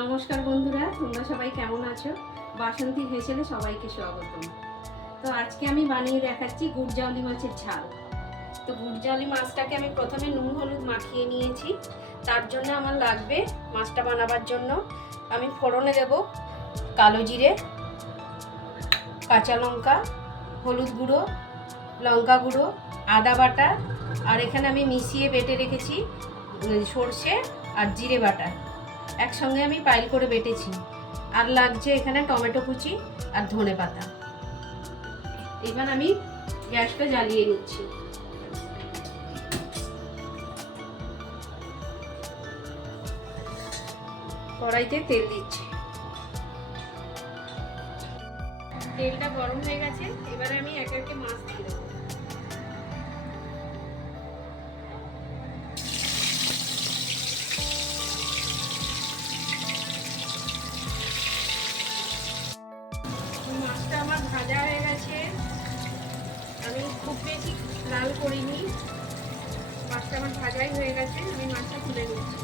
নমস্কার বন্ধুরা, তোমরা সবাই কেমন আছো? বাসন্তী হেসেলে সবাইকে স্বাগতম। তো আজকে আমি বানিয়ে দেখাচ্ছি গুড়জাউলি মাছের ঝাল। তো গুড়জাউলি মাছটাকে আমি প্রথমে নুন হলুদ মাখিয়ে নিয়েছি। তার জন্য আমার লাগবে, মাছটা বানাবার জন্য আমি ফোড়নে দেব কালো জিরে, কাঁচা লঙ্কা, হলুদ গুঁড়ো, লঙ্কা গুঁড়ো, আদা বাটা, আর এখানে আমি মিশিয়ে বেটে রেখেছি সর্ষে আর জিরে বাটা, একসঙ্গে আমি পাইল করে বেটেছি। আর লাগছে এখানে টমেটো কুচি আর ধনে পাতা। এবার আমি গ্যাসটা জ্বালিয়ে নিচ্ছি। কড়াইতে তেল দিচ্ছি। তেলটা গরম হয়ে গেছে, এবারে আমি একে একে মাছ দিয়ে দেবো। মাছটা আমার ভাজা হয়ে গেছে, আমি খুব বেশি লাল করিনি। মাছটা আমার ভাজাই হয়ে গেছে, আমি মাছটা তুলে নিচ্ছি।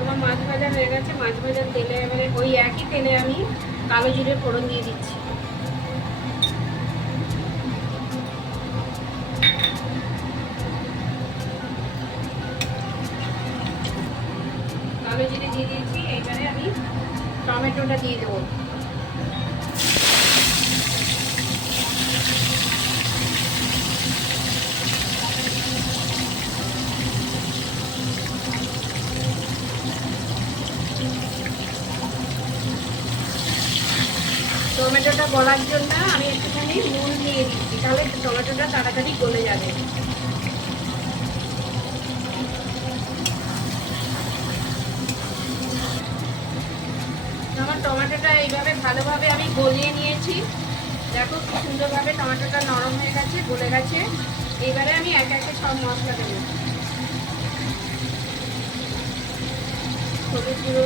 আমার মাছ ভাজা হয়ে গেছে। মাছ ভাজার তেলে এবারে ওই একই তেলে আমি কালো জিরে ফোড়ন দিয়ে দিচ্ছি। কালো জিরে দিয়ে দিয়েছি, এইবারে আমি টমেটোটা দিয়ে দেবো। টমেটোটা গলার জন্য আমি একটুখানি নুন দিয়ে দিচ্ছি, তাহলে টমেটোটা তাড়াতাড়ি গলে যাবে। আমার টমেটোটা এইভাবে ভালোভাবে আমি গলিয়ে নিয়েছি। দেখো খুব সুন্দরভাবে টমেটোটা নরম হয়ে গেছে, গলে গেছে। এইবারে আমি একে একে সব মশলা দেবো। হলুদ গুঁড়ো,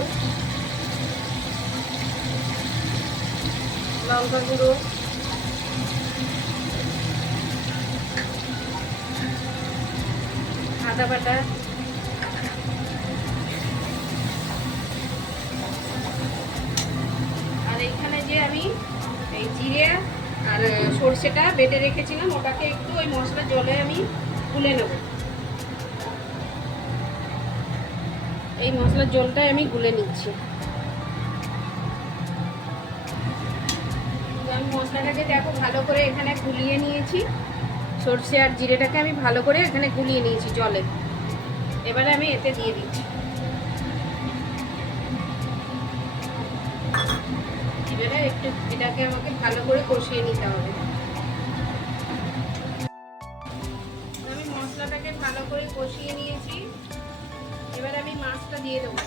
লঙ্কা গুঁড়ো, আদা বাটা, আর এইখানে যে আমি এই জিরে আর সর্ষেটা বেটে রেখেছিলাম, ওটাকে একটু ওই মশলার জলে আমি গুলে নেব। এই মশলার জলটাই আমি গুলে নিচ্ছি। আমি মশলাটাকে দেখো ভালো করে এখানে গুলিয়ে নিয়েছি। সর্ষে আর জিরেটাকে আমি ভালো করে এখানে গুলিয়ে নিয়েছি জলে। এবারে আমি এতে দিয়ে দিচ্ছি। এবারে একটু এটাকে আমাকে ভালো করে কষিয়ে নিতে হবে। আমি মশলাটাকে ভালো করে কষিয়ে নিয়েছি। এবারে আমি মাছটা দিয়ে দেবো।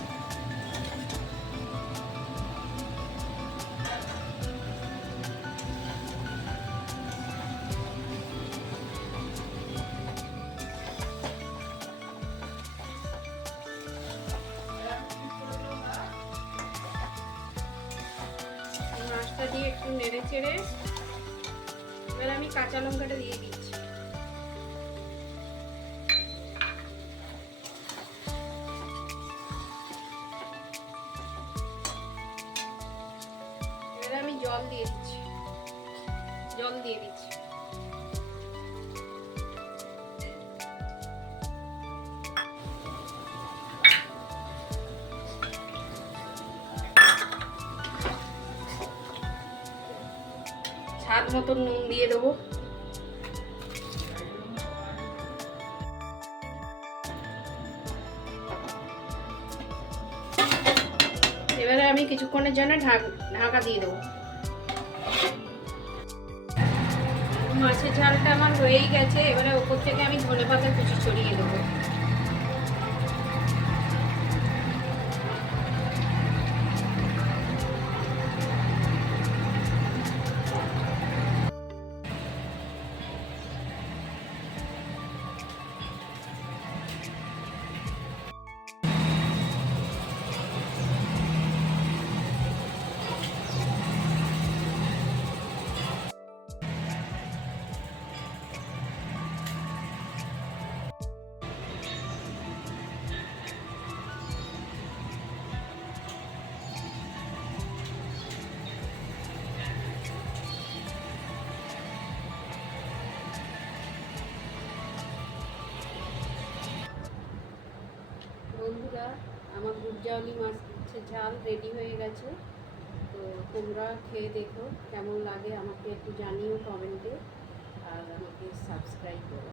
মাছটা দিয়ে একটু নেড়ে চেড়ে এবার আমি কাঁচা লঙ্কাটা দিয়ে দিচ্ছি। এবার আমি জল দিয়ে দিচ্ছি। স্বাদ মতন নুন দিয়ে দেবো। এবারে আমি কিছুক্ষণের জন্য ঢাকা দিয়ে দেবো। মাছের ঝালটা আমার হয়েই গেছে। এবারে ওপর থেকে আমি ধনেপাতা কুচি ছড়িয়ে দেবো। আমার গুরজাউলি মাছের ঝাল রেডি হয়ে গেছে। তো তোমরা খেয়ে দেখো কেমন লাগে, আমাকে একটু জানিও কমেন্টে, আর আমাকে সাবস্ক্রাইব করো।